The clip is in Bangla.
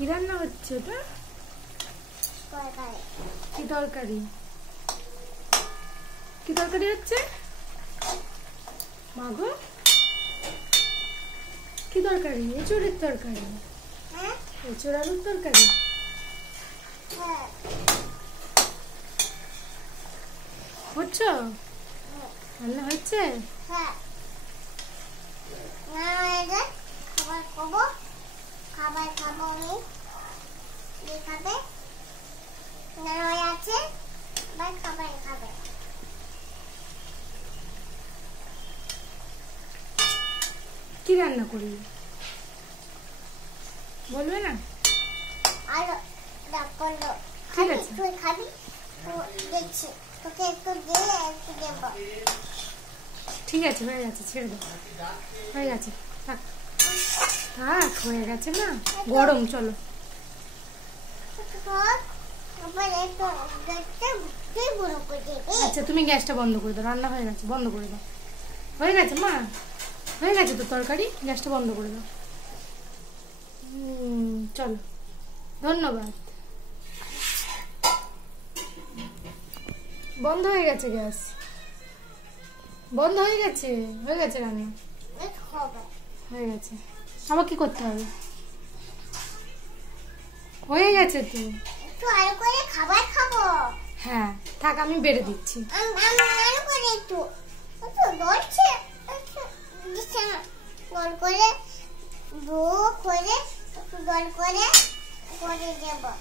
কি রান্না হচ্ছে ওটা? কি তরকারি? কি তরকারি হচ্ছে মাগো? কি তরকারি? এঁচোড়ের তরকারি? এঁচোড় আলুর তরকারি? হচ্ছে রান্না হচ্ছে? খাবার খাবো আমি দেখাবে না আছে বাই খাবার খাবে কি রান্না করবি বলবে না? আর ডাকলো ঠিক আছে তুই খাবি তো দেখছি তোকে একটু দিয়ে একটু দেব। ঠিক আছে হয়ে গেছে ছেড়ে দাও হয়ে গেছে থাক থাক হয়ে গেছে না গরম চলো আচ্ছা তুমি গ্যাসটা বন্ধ করে দাও রান্না হয়ে গেছে বন্ধ করে দাও হয়ে গেছে মা হয়ে গেছে তো তরকারি গ্যাসটা বন্ধ করে দাও চলো ধন্যবাদ বন্ধ হয়ে গেছে গ্যাস বন্ধ হয়ে গেছে রান্না হয়ে গেছে আবার কি করতে হবে হয়ে গেছে তো একটু আরো করে খাবার খাবো হ্যাঁ থাক আমি বেড়ে দিচ্ছি আরো করে একটু গড়ছে গোল করে করে গোল করে করে দেবো